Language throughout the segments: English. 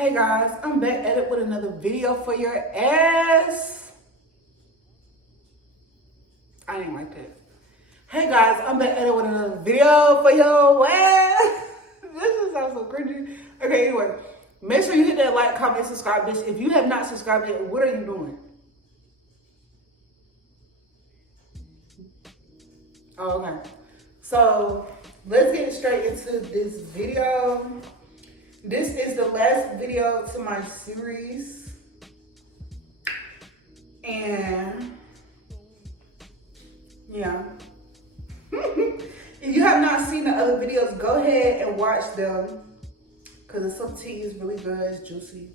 Hey guys, I'm back at it with another video for your ass. I didn't like that. Hey guys, I'm back at it with another video for your ass. This just sounds so cringy. Okay, anyway, make sure you hit that like, comment, subscribe, bitch. If you have not subscribed yet, what are you doing? Oh, okay. So let's get straight into this video. This is the last video to my series. And yeah. If you have not seen the other videos, go ahead and watch them. Because some tea is really good, it's juicy.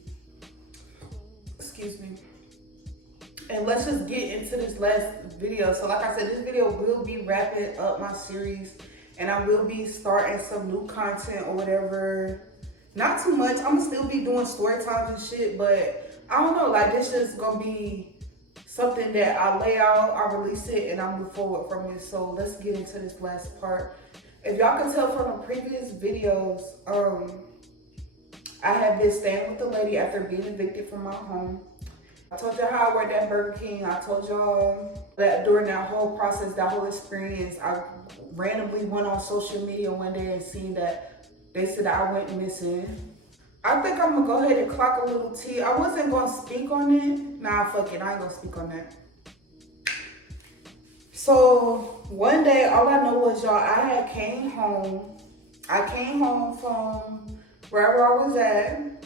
Excuse me. And let's just get into this last video. So like I said, this video will be wrapping up my series. And I will be starting some new content or whatever. Not too much. I'm gonna still be doing story times and shit, but I don't know, like this just gonna be something that I lay out, I release it, and I move forward from it. So let's get into this last part. If y'all can tell from the previous videos, I have been staying with the lady after being evicted from my home. I told y'all how I worked at Burger King. I told y'all that during that whole process, that whole experience, I randomly went on social media one day and seen that they said I went missing. I think I'm gonna go ahead and clock a little tea. I wasn't gonna speak on it. Nah, fuck it, I ain't gonna speak on that. So one day, all I know was y'all, I had came home. I came home from wherever I was at,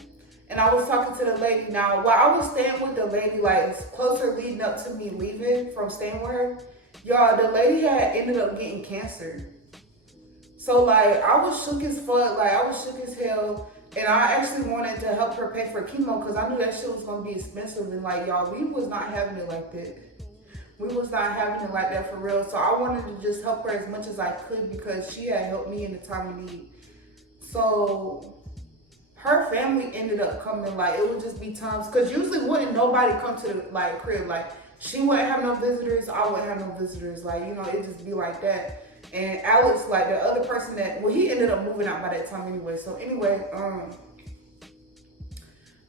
and I was talking to the lady. Now, while I was staying with the lady, like closer leading up to me leaving from staying with her, y'all, the lady had ended up getting cancer. So like, I was shook as fuck, like I was shook as hell. And I actually wanted to help her pay for chemo because I knew that shit was gonna be expensive. And like, y'all, we was not having it like that. We was not having it like that for real. So I wanted to just help her as much as I could because she had helped me in the time of need. So her family ended up coming, like it would just be times, cause usually wouldn't nobody come to the like crib. Like she wouldn't have no visitors, I wouldn't have no visitors. Like, you know, it just be like that. And Alex, like the other person that, well, he ended up moving out by that time anyway. So anyway,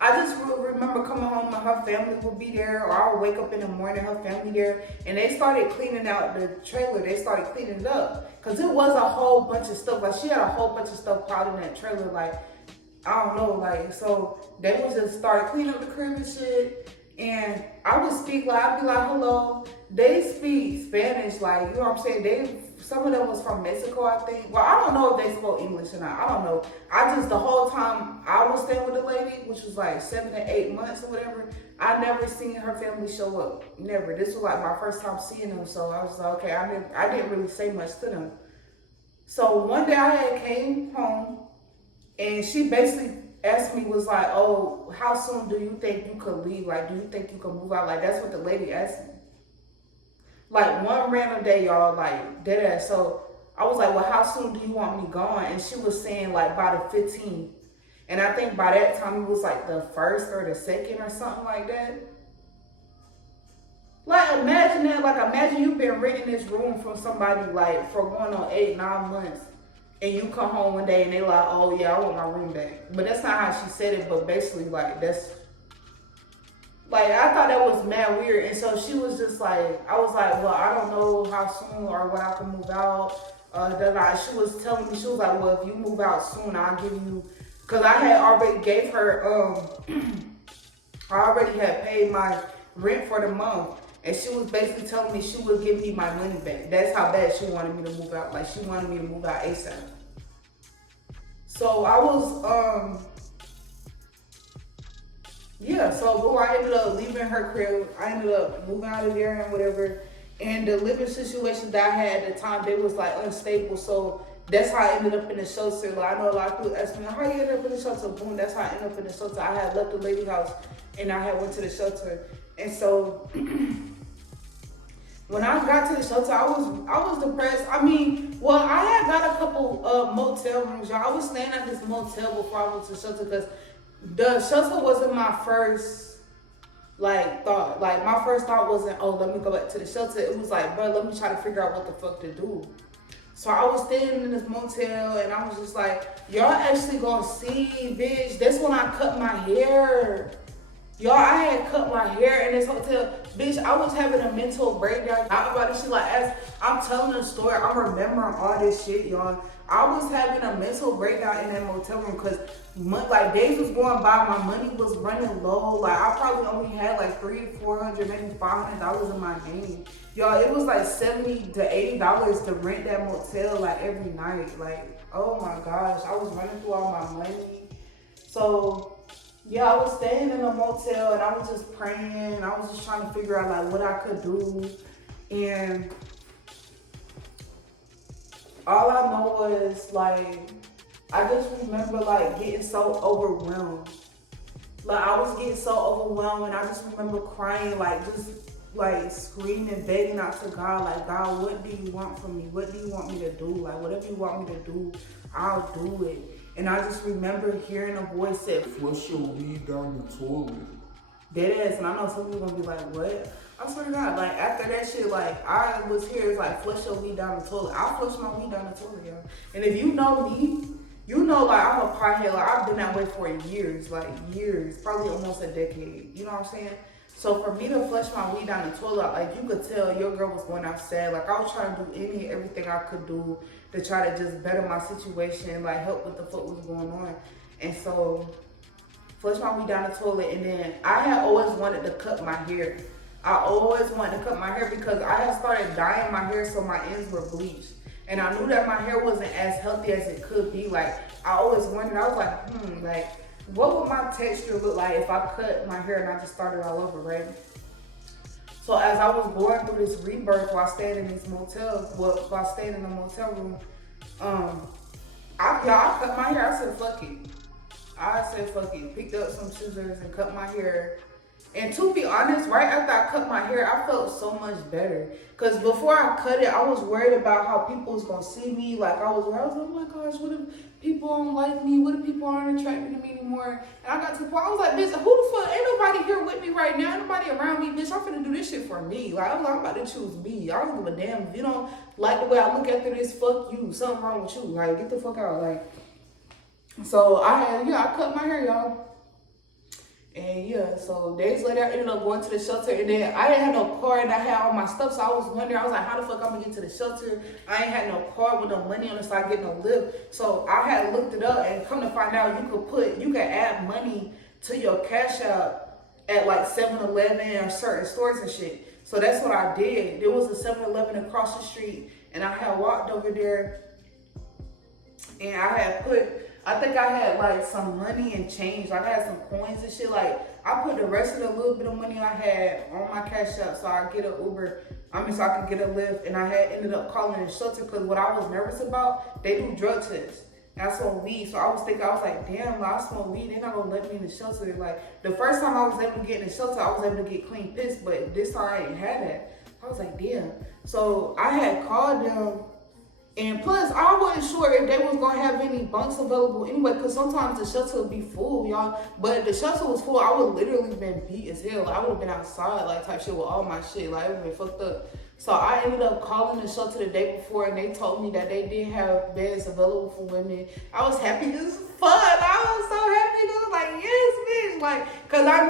I just remember coming home and her family would be there, or I would wake up in the morning, her family there, and they started cleaning out the trailer. They started cleaning it up because it was a whole bunch of stuff. Like she had a whole bunch of stuff piled in that trailer. Like, I don't know, like, so they would just start cleaning up the crib and shit. And I would speak, like, I'd be like, hello. They speak Spanish, like, you know what I'm saying? Some of them was from Mexico, I think. Well, I don't know if they spoke English or not. I don't know. The whole time I was staying with the lady, which was like 7 to 8 months or whatever, I never seen her family show up. Never. This was like my first time seeing them. So I was like, okay, I didn't really say much to them. So one day I had came home and she basically asked me, was like, oh, how soon do you think you could leave? Like, do you think you could move out? Like, that's what the lady asked me. Like one random day, y'all, like dead ass. So I was like, well, how soon do you want me gone? And she was saying like by the 15th. And I think by that time it was like the 1st or the 2nd or something like that. Like imagine that, like imagine you've been renting this room from somebody like for going on 8, 9 months. And you come home one day and they like, oh yeah, I want my room back. But that's not how she said it, but basically like that's, like, I thought that was mad weird. And so she was just like, I was like, well, I don't know how soon or when I can move out. She was telling me, she was like, well, if you move out soon, I'll give you, because I had already gave her, I already had paid my rent for the month. And she was basically telling me she would give me my money back. That's how bad she wanted me to move out. Like, she wanted me to move out ASAP. So I was, yeah, so I ended up leaving her crib. I ended up moving out of there and whatever. And the living situation that I had at the time, they was like unstable. So that's how I ended up in the shelter. Like, I know a lot of people ask me, how you ended up in the shelter? Boom, that's how I ended up in the shelter. I had left the lady house and I had went to the shelter. And so when I got to the shelter, I was depressed. I mean, well, I had got a couple motel rooms, y'all. I was staying at this motel before I went to the shelter because the shelter wasn't my first like thought. Like my first thought wasn't, oh, let me go back to the shelter. It was like, bro, let me try to figure out what the fuck to do. So I was staying in this motel and I was just like, y'all actually gonna see, bitch. That's when I cut my hair. Y'all, I had cut my hair in this hotel. Bitch, I was having a mental breakdown. Not about this shit. Like, as I'm telling the story, I'm remembering all this shit, y'all. I was having a mental breakdown in that motel room because like days was going by, my money was running low. Like I probably only had like $300, $400, maybe $500 in my name. Y'all, it was like $70 to $80 to rent that motel like every night. Like, oh my gosh, I was running through all my money. So yeah, I was staying in a motel and I was just praying. I was just trying to figure out like what I could do. And all I know was like, I just remember like getting so overwhelmed. Like I was getting so overwhelmed and I just remember crying, like just like screaming, begging out to God, like, God, what do you want from me? What do you want me to do? Like whatever you want me to do, I'll do it. And I just remember hearing a voice say, flush your weed down the toilet. Deadass, and I know some people gonna be like, what? I swear to God, like after that shit, like I was here, it's like flush your weed down the toilet. I flush my weed down the toilet, y'all. And if you know me, you know like I'm a pothead, like I've been that way for years, like years, probably almost a decade. You know what I'm saying? So for me to flush my weed down the toilet, like you could tell your girl was going outside. Like I was trying to do everything I could do to try to just better my situation, like help with the fuck was going on. And so flush my weed down the toilet, and then I had always wanted to cut my hair. I always wanted to cut my hair because I had started dyeing my hair so my ends were bleached. And I knew that my hair wasn't as healthy as it could be. Like I always wondered, I was like, like what would my texture look like if I cut my hair and I just started all over, right? So as I was going through this rebirth while staying in these motels, while staying in the motel room, I cut my hair. I said, fuck it. I said, fuck it. Picked up some scissors and cut my hair. And to be honest, right after I cut my hair, I felt so much better. Because before I cut it, I was worried about how people was going to see me. Like, I was like, oh my gosh, what if people don't like me? What if people aren't attracted to me anymore? And I got to the point, I was like, bitch, who the fuck? Ain't nobody here with me right now. Ain't nobody around me, bitch. I'm finna do this shit for me. Like, I'm about to choose me. I don't give a damn. If you don't like the way I look after this, fuck you. Something wrong with you. Like, get the fuck out. Like, so I cut my hair, y'all. And yeah, so days later, I ended up going to the shelter, and then I didn't have no car, and I had all my stuff, so I was wondering, I was like, how the fuck I'm gonna get to the shelter? I ain't had no car with no money on it, so I get no lift. So I had looked it up, and come to find out, you could add money to your Cash App at like 7-Eleven or certain stores and shit. So that's what I did. There was a 7-Eleven across the street, and I had walked over there, and I think I had like some money and change. Like I had some coins and shit. Like I put the rest of the little bit of money I had on my Cash App so I get an Uber. So I could get a Lyft. And I had ended up calling the shelter because what I was nervous about, they do drug tests. And I smoked weed. So I was like, damn, I smoke weed. They're not gonna let me in the shelter. Like the first time I was able to get in the shelter, I was able to get clean piss. But this time I ain't had that. I was like, damn. So I had called them. And plus, I wasn't sure if they was gonna have any bunks available anyway, because sometimes the shelter would be full, y'all. But if the shelter was full, I would literally been beat as hell. Like, I would have been outside, like, type shit with all my shit. Like, it would have been fucked up. So I ended up calling the shelter the day before, and they told me that they did have beds available for women. I was happy as fuck. I was so happy. I was like, yes, bitch. Like, because I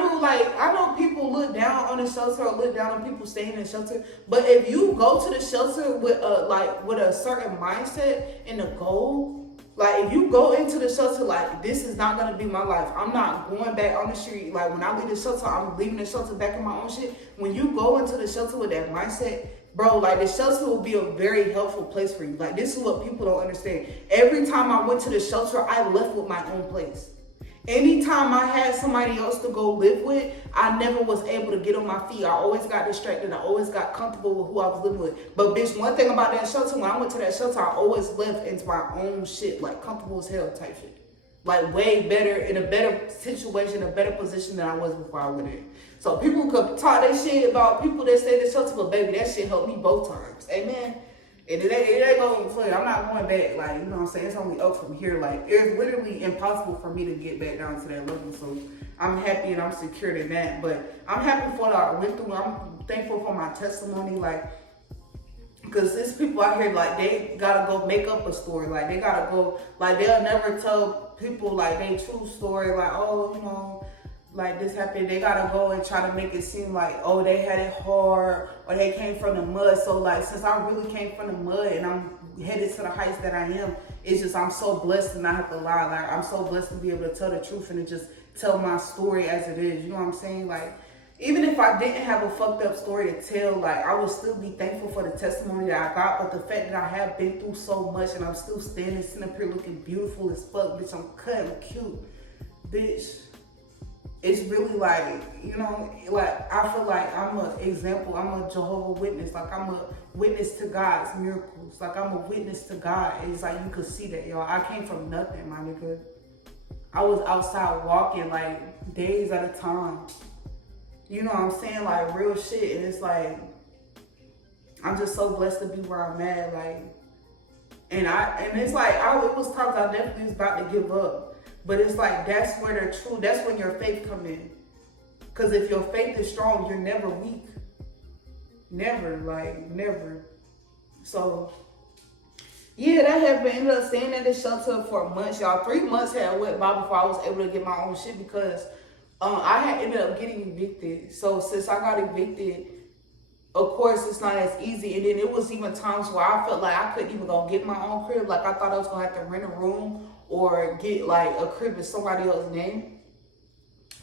know people look down on the shelter or look down on people staying in the shelter. But if you go to the shelter with a certain mindset and a goal, like if you go into the shelter like, this is not gonna be my life. I'm not going back on the street. Like when I leave the shelter, I'm leaving the shelter back in my own shit. When you go into the shelter with that mindset, bro, like the shelter will be a very helpful place for you. Like this is what people don't understand. Every time I went to the shelter, I left with my own place. Anytime I had somebody else to go live with, I never was able to get on my feet. I always got distracted. I always got comfortable with who I was living with. But bitch, one thing about that shelter, when I went to that shelter, I always left into my own shit, like comfortable as hell type shit. Like way better, in a better situation, a better position than I was before I went in. So people could talk that shit about people that stay in the shelter, but baby, that shit helped me both times. Amen. And it ain't going to I'm not going back. Like, you know what I'm saying? It's only up from here. Like, it's literally impossible for me to get back down to that level. So I'm happy and I'm secured in that. But I'm happy for what I went through. I'm thankful for my testimony. Like, Cause there's people out here like they gotta go make up a story. Like they gotta go, like they'll never tell people like they true story. Like, oh, you know, like this happened. They gotta go and try to make it seem like, oh, they had it hard or they came from the mud. So like, since I really came from the mud and I'm headed to the heights that I am, it's just I'm so blessed to not have to lie. Like I'm so blessed to be able to tell the truth and to just tell my story as it is. You know what I'm saying? Like, even if I didn't have a fucked up story to tell, like I would still be thankful for the testimony that I got. But the fact that I have been through so much and I'm still standing, sitting up here looking beautiful as fuck, bitch, I'm cutting cute, bitch. It's really like, you know, like I feel like I'm an example. I'm a Jehovah's Witness. Like I'm a witness to God's miracles. Like I'm a witness to God. It's like you could see that, y'all. I came from nothing, my nigga. I was outside walking like days at a time. You know what I'm saying? Like real shit. And it's like, I'm just so blessed to be where I'm at. Like, and it's like, it was times I definitely was about to give up. But it's like, that's where the truth, that's when your faith come in. Cause if your faith is strong, you're never weak. Never, like, never. So, yeah, that happened. Ended up staying at the shelter for months, y'all. 3 months had went by before I was able to get my own shit because I had ended up getting evicted. So since I got evicted, of course it's not as easy. And then it was even times where I felt like I couldn't even go get my own crib. Like I thought I was gonna have to rent a room or get like a crib in somebody else's name.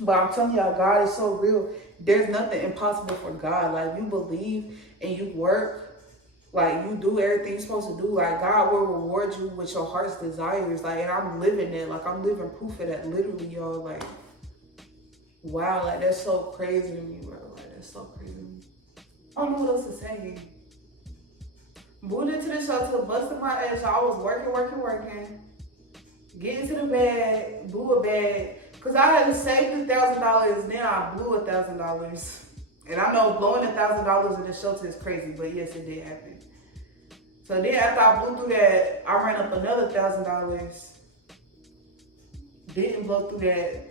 But I'm telling y'all, God is so real. There's nothing impossible for God. Like you believe and you work, like you do everything you're supposed to do. Like God will reward you with your heart's desires. Like, and I'm living it. Like I'm living proof of that. Literally, y'all. Like, wow, like that's so crazy to me, bro. Like that's so crazy to me. I don't know what else to say. Moved into the shelter, busted my ass. I was working. Getting to the bag, blew a bag. Cause I had saved $1,000, then I blew $1,000. And I know blowing $1,000 in the shelter is crazy, but yes, it did happen. So then after I blew through that, I ran up another $1,000. Didn't blow through that.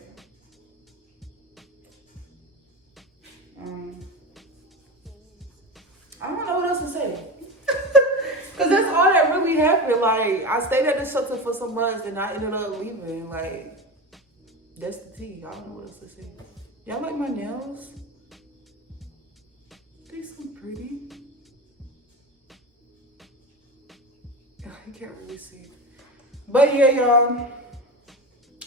I don't know what else to say. Cause that's all that really happened. Like I stayed at the shelter for some months and I ended up leaving. Like that's the tea. I don't know what else to say. Y'all like my nails? They so pretty. You can't really see. But yeah, y'all.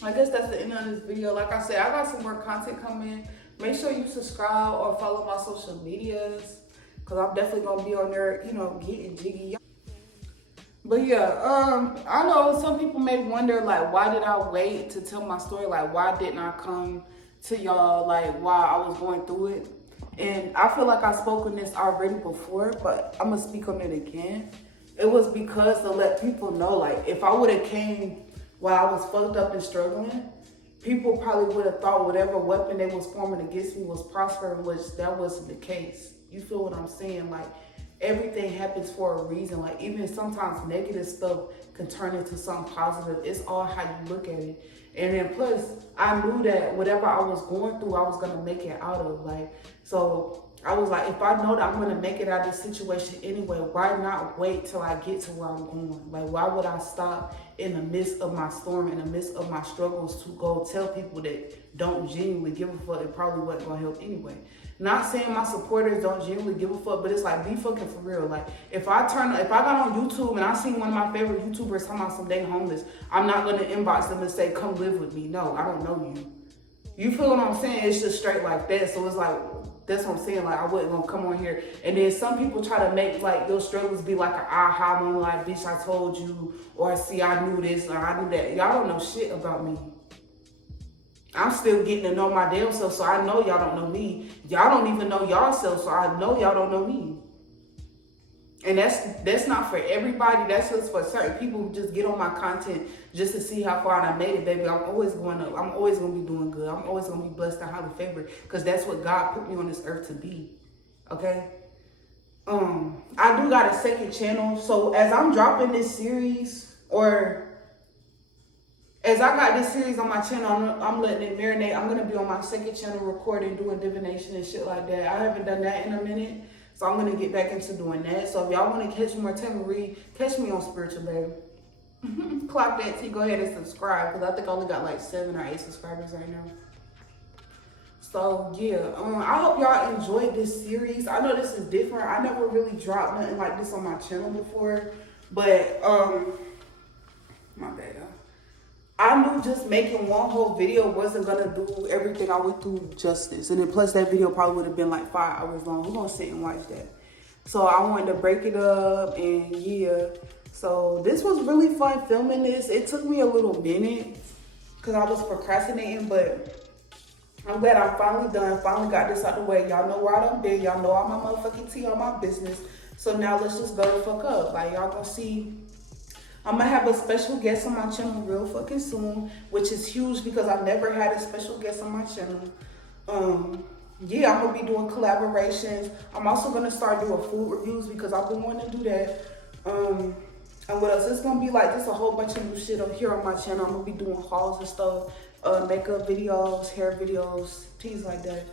I guess that's the end of this video. Like I said, I got some more content coming. Make sure you subscribe or follow my social medias. Cause I'm definitely gonna be on there, you know, getting jiggy. But yeah, I know some people may wonder, like, why did I wait to tell my story? Like, why didn't I come to y'all, like, while I was going through it? And I feel like I spoke on this already before, but I'm gonna speak on it again. It was because to let people know, like, if I would have came while I was fucked up and struggling, people probably would have thought whatever weapon they was forming against me was prospering, which that wasn't the case. You feel what I'm saying? Like, everything happens for a reason. Like, even sometimes negative stuff can turn into something positive. It's all how you look at it. And then plus, I knew that whatever I was going through, I was going to make it out of. Like, so I was like, if I know that I'm going to make it out of this situation anyway, why not wait till I get to where I'm going? Like, why would I stop in the midst of my storm, in the midst of my struggles, to go tell people that don't genuinely give a fuck? It probably wasn't going to help anyway. Not saying my supporters don't genuinely give a fuck, but it's like, be fucking for real. Like, if I got on YouTube and I seen one of my favorite YouTubers talking about some dang homeless, I'm not gonna inbox them and say, come live with me. No, I don't know you. You feel what I'm saying? It's just straight like that. So it's like, that's what I'm saying. Like, I wasn't gonna come on here. And then some people try to make like your struggles be like an aha moment, like, bitch, I told you, or see, I knew this, or I knew that. Y'all don't know shit about me. I'm still getting to know my damn self, so I know y'all don't know me. Y'all don't even know y'all self, so I know y'all don't know me. And that's not for everybody. That's just for certain people who just get on my content just to see how far I made it, baby. I'm always going up. I'm always going to be doing good. I'm always going to be blessed and highly favored, because that's what God put me on this earth to be. Okay? I do got a second channel. So as I'm dropping this series, or as I got this series on my channel, I'm letting it marinate. I'm going to be on my second channel recording, doing divination and shit like that. I haven't done that in a minute. So I'm gonna get back into doing that. So if y'all wanna catch more Tammy Reed, catch me on Spiritual Babe. Clock that T, go ahead and subscribe, because I think I only got like 7 or 8 subscribers right now. So yeah, I hope y'all enjoyed this series. I know this is different. I never really dropped nothing like this on my channel before, but my bad. I knew just making one whole video wasn't gonna do everything I went through justice, and then plus that video probably would have been like 5 hours long. We're gonna sit and watch that. So I wanted to break it up, and yeah. So this was really fun filming this. It took me a little minute because I was procrastinating, but I'm glad I'm finally done. Finally got this out the way. Y'all know where I done been. Y'all know all my motherfucking tea on my business. So now let's just go the fuck up. Like, y'all gonna see. I'm gonna have a special guest on my channel real fucking soon, which is huge because I've never had a special guest on my channel. Yeah, I'm gonna be doing collaborations. I'm also gonna start doing food reviews because I've been wanting to do that. And what else? It's gonna be like just a whole bunch of new shit up here on my channel. I'm gonna be doing hauls and stuff, makeup videos, hair videos, things like that.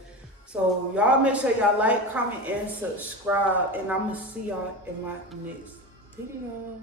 So y'all make sure y'all like, comment, and subscribe. And I'm gonna see y'all in my next video.